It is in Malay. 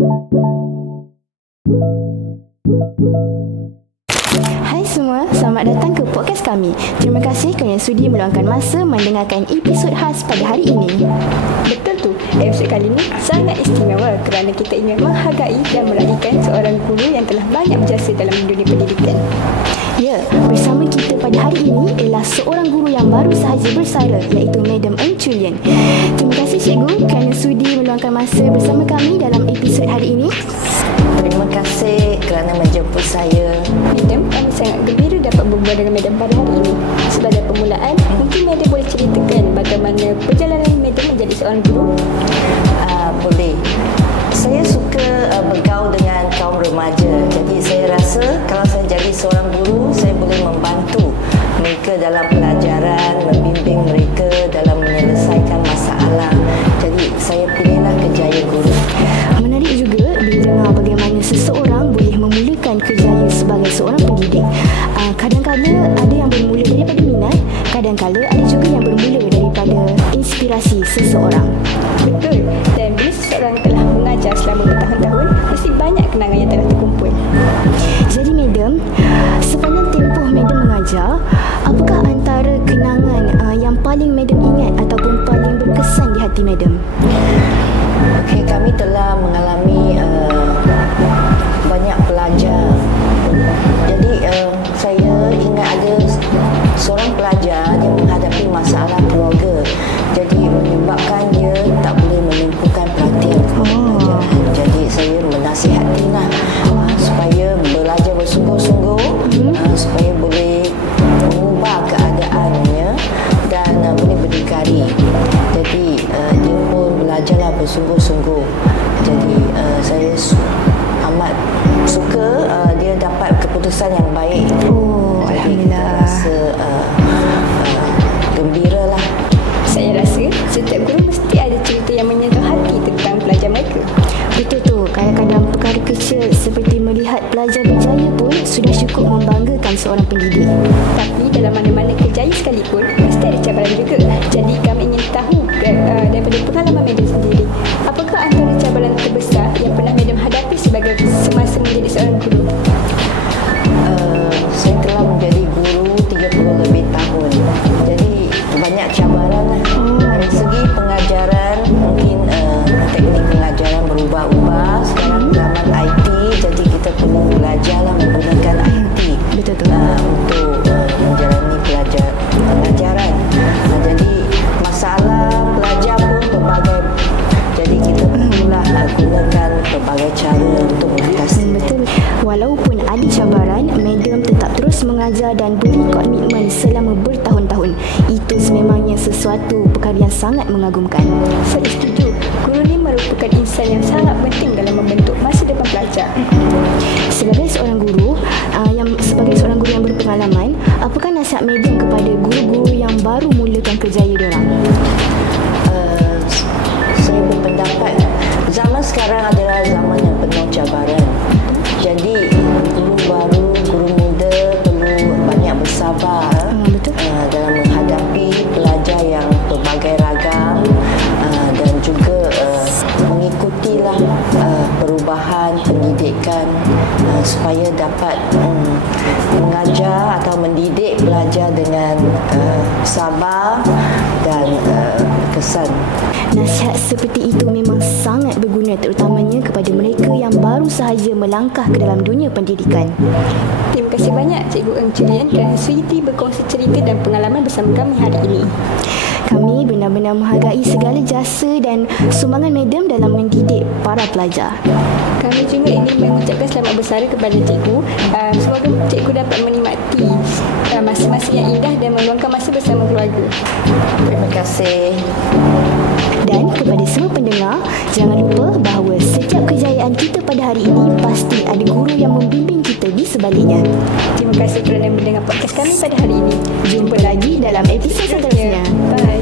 Hai semua, selamat datang ke podcast kami. Terima kasih kerana sudi meluangkan masa mendengarkan episod khas pada hari ini. Betul tu, episod kali ini sangat istimewa kerana kita ingin menghargai dan meraihkan seorang guru yang telah banyak berjasa dalam dunia pendidikan. Ya, bersama kita pada hari ini ialah seorang guru yang baru sahaja bersara, iaitu Madam Ng Chu Lien. Terima kasih Cikgu kerana sudi meluangkan masa bersama kami dalam episod hari ini. Terima kasih kerana menjemput saya. Madam, kami sangat gembira dapat berbual dengan Madam pada hari ini. Sebagai permulaan, mungkin Madam boleh ceritakan bagaimana perjalanan Madam menjadi seorang guru? Boleh. Saya suka bergaul dengan kaum remaja. Jadi saya rasa kalau saya jadi seorang guru, saya boleh membantu mereka dalam pelajaran, membimbing mereka dalam menyelesaikan masalah. Jadi saya pilihlah kerjaya guru. Menarik juga bila dengar bagaimana seseorang boleh memulakan kerjaya sebagai seorang pendidik. Kadang-kadang ada yang bermula daripada minat, kadang-kadang ada juga yang bermula daripada inspirasi seseorang. Betul, dan bila seseorang telah mengajar selama bertahun-tahun, mesti banyak kenangan yang telah terkumpul. Jadi Madam, sepanjang tempoh Madam mengajar, apakah antara kenangan yang paling Madam ingat ataupun paling berkesan di hati Madam? Okey, kami telah mengalami banyak pelajar. Jadi saya ingat ada seorang pelajar yang menghadapi masalah keluarga. Jadi menyebabkan dia tak boleh menumpukan perhatian kepada pelajaran. Jadi saya menasihatilah supaya belajar bersungguh-sungguh, supaya boleh mengubah keadaannya dan boleh berdikari. Jadi dia pun belajarlah bersungguh-sungguh. Jadi saya amat suka dia dapat keputusan yang baik. Alhamdulillah. Rasa gembira lah. Saya rasa setiap guru mesti ada cerita yang menyentuh hati tentang pelajar mereka. Betul tu, kadang-kadang perkara kecil seperti melihat pelajar berjaya pun sudah cukup membanggakan seorang pendidik. Tapi dalam mana-mana kerjaya sekalipun, mesti ada cabaran juga. Jadi kami ingin tahu daripada pengalaman Madam sendiri, apakah antara cabaran terbesar yang pernah Madam hadapi sebagai semasa menjadi seorang guru? Saya telah menjadi guru 30 lebih tahun. Jadi banyak cabaran lah. Dari segi pengajaran, mungkin teknik pengajaran berubah-ubah. Sekarang zaman IT, jadi kita perlu belajarlah menggunakan IT. Betul tu. Untuk menjalani pengajaran. Jadi masalah pelajar pun pelbagai. Jadi kita perlulah gunakan pelbagai cara untuk mengatasinya. Betul. Walaupun ada cabaran, Madam tetap terus mengajar dan beri komitmen selama bertahun-tahun. Itu sememangnya sesuatu perkara yang sangat mengagumkan. Saya setuju. Guru ni merupakan insan yang sangat penting dalam membentuk masa depan pelajar. Sebagai seorang guru yang berpengalaman, apakah nasihat Madam kepada guru-guru yang baru mulakan kerjaya diorang? Saya berpendapat zaman sekarang adalah zaman yang penuh cabaran. Jadi guru baru, guru muda perlu banyak bersabar dalam menghadapi pelajar yang pelbagai ragam dan juga mengikutilah perubahan pendidikan supaya dapat mengajar atau mendidik pelajar dengan sabar dan kesan. Nasihat seperti itu memang sangat berguna terutamanya kepada mereka yang baru sahaja melangkah ke dalam dunia pendidikan. Terima kasih banyak Cikgu Ng Chu Lien kerana sudi berkongsi cerita dan pengalaman bersama kami hari ini. Kami benar-benar menghargai segala jasa dan sumbangan Madam dalam mendidik para pelajar. Kami juga ingin mengucapkan selamat bersara kepada Cikgu. Semoga Cikgu dapat menikmati masa-masa yang indah dan meluangkan masa bersama keluarga. Terima kasih. Dan kepada semua pendengar, jangan lupa bahawa setiap kejayaan kita pada hari ini pasti ada guru yang membimbing kita di sebaliknya. Terima kasih kerana mendengar podcast kami pada hari ini. Jumpa lagi dalam episod seterusnya. Bye.